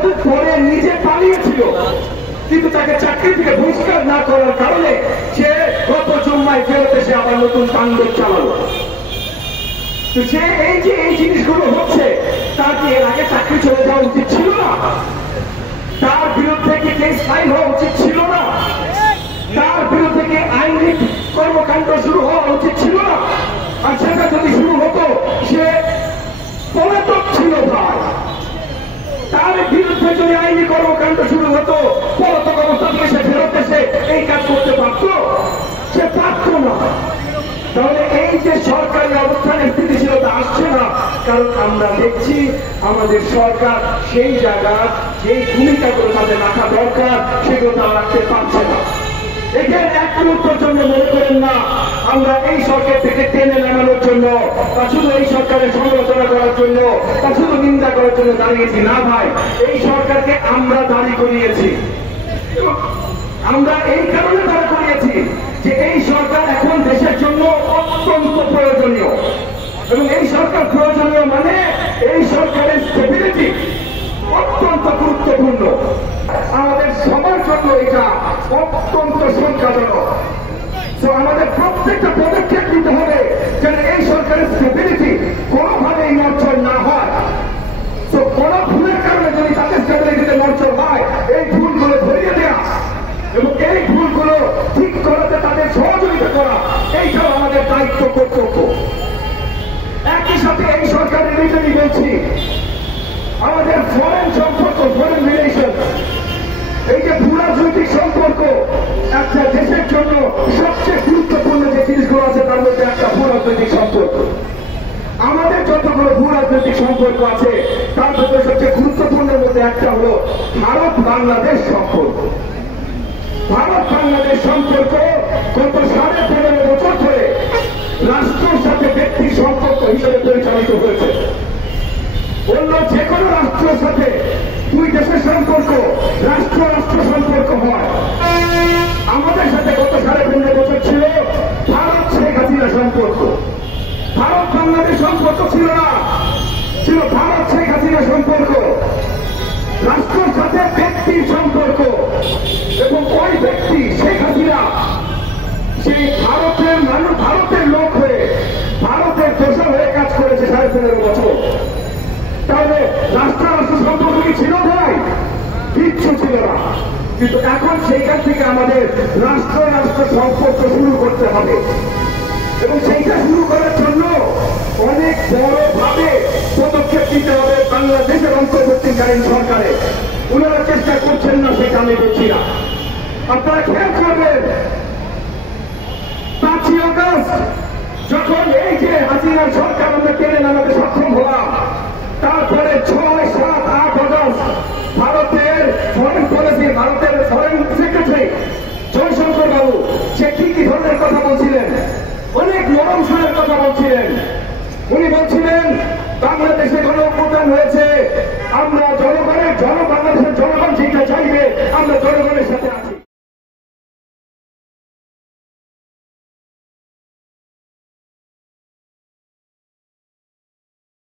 কিন্তু পরে নিজে পালিয়েছিল, কিন্তু তাকে চাকরি থেকে বহিষ্কার না করার কারণে সে গত জুম্মায় ফেরত এসে আবার নতুন তাণ্ডব চালালো। তো সে এই জিনিসগুলো হচ্ছে, তার কি এর আগে চাকরি চলে যাওয়া উচিত ছিল না? তার বিরুদ্ধে কি কেস ফাইল হওয়া উচিত ছিল না? তার বিরুদ্ধে কি আইনি কর্মকাণ্ড শুরু হওয়া উচিত ছিল না? আর সেটা যদি শুরু হতো, সে পলাতক ছিল ভাই। তার বিরুদ্ধে যদি আইনি কর্মকাণ্ড শুরু হতো, পলাতক অবস্থা থেকে সে ফেরত এসে এই কাজ করতে পারত? সে পারত না। তাহলে এই যে সরকারি অবস্থানে স্থিতিশীলতা আসছে না, কারণ আমরা দেখছি আমাদের সরকার সেই জায়গার যে ভূমিকাগুলো তাদের রাখা দরকার সেগুলো তারা রাখতে পারছে না। এখানে এক মুহূর্তের জন্য মনে করেন না আমরা এই সরকার থেকে টেনে নামানোর জন্য বা শুধু এই সরকারের সমালোচনা করার জন্য বা শুধু নিন্দা করার জন্য দাঁড়িয়েছি না ভাই। এই সরকারকে আমরা দাঁড়ি করিয়েছি, আমরা এই কারণে দাঁড় করিয়েছি যে এই সরকার এখন দেশের জন্য অত্যন্ত প্রয়োজনীয়, এবং এই সরকার প্রয়োজনীয় মানে এই সরকারের স্টেবিলিটি অত্যন্ত গুরুত্বপূর্ণ। আমাদের সবার জন্য এটা অত্যন্ত সংখ্যাজনক। তো আমাদের প্রত্যেকটা পদক্ষেপ নিতে হবে যেন এই সরকারের স্টেবিলিটি কোনোভাবেই নড়চড় না হয়। তো কোন ভুলের কারণে যদি তাদের স্টেবিলিটিতে নড়চড় হয়, এই ভুলগুলো ধরিয়ে দেওয়া এবং এই ভুলগুলো ঠিক করাতে তাদের সহযোগিতা করা, এইটাও আমাদের দায়িত্ব কর্তব্য। একই সাথে এই সরকারের নিজেরই বলছি, আমাদের ফরেন সম্পর্ক, ফরেন রিলেশন, এই যে ভূরাজনৈতিক সম্পর্ক, একটা দেশের জন্য সবচেয়ে গুরুত্বপূর্ণ যে জিনিসগুলো আছে তার মধ্যে একটা ভূরাজনৈতিক সম্পর্ক। আমাদের যতগুলো ভূরাজনৈতিক সম্পর্ক আছে তার মধ্যে সবচেয়ে গুরুত্বপূর্ণের মধ্যে একটা হলো ভারত বাংলাদেশ সম্পর্ক। ভারত বাংলাদেশ সম্পর্ক গত 15.5 বছর ধরে রাষ্ট্রের সাথে ব্যক্তির সম্পর্ক হিসেবে পরিচালিত হয়েছে। অন্য যে কোনো রাষ্ট্রের সাথে দুই দেশের সম্পর্ক রাষ্ট্র রাষ্ট্র সম্পর্ক হয়। আমাদের সাথে গত 15.5 বছর ছিল ভারত শেখ হাসিনা সম্পর্ক। ভারত বাংলাদেশ সম্পর্ক ছিল না, ছিল ভারত শেখ হাসিনা সম্পর্ক। রাষ্ট্রের সাথে ব্যক্তির সম্পর্ক, এবং ওই ব্যক্তি শেখ হাসিনা সেই ভারতের মানুষ, ভারতের লোক হয়ে ভারতের দোষর হয়ে কাজ করেছে 15.5 বছর। তাহলে রাষ্ট্র রাষ্ট্র সম্পর্ক কি ছিল ভাই? কিচ্ছু ছিল না। কিন্তু এখন সেইখান থেকে আমাদের রাষ্ট্র রাষ্ট্র সম্পর্ক শুরু করতে হবে, এবং সেইটা শুরু করার জন্য অনেক বড়ভাবে পদক্ষেপ নিতে হবে বাংলাদেশের অন্তর্বর্তীকালীন সরকারে। ওনারা চেষ্টা করছেন না, সেটা আমি বলছি না। আপনারা খেয়াল করবেন, 5ই আগস্ট যখন এই যে হাসিনার সরকার আমরা টেনে নামাতে সক্ষম হলাম, তারপরে 6, 7, 8 আগস্ট ভারতের ফরেন পলিসি, ভারতের ফরেন সেক্রেটারি জয়শঙ্কর বাবু সে কি ধরনের কথা বলছিলেন? অনেক নরম সুরের কথা বলছিলেন। উনি বলছিলেন বাংলাদেশে গণঅভ্যুত্থান হয়েছে, আমরা বাংলাদেশের জনগণ যেটা চাইবে আমরা জনগণের সাথে আছি।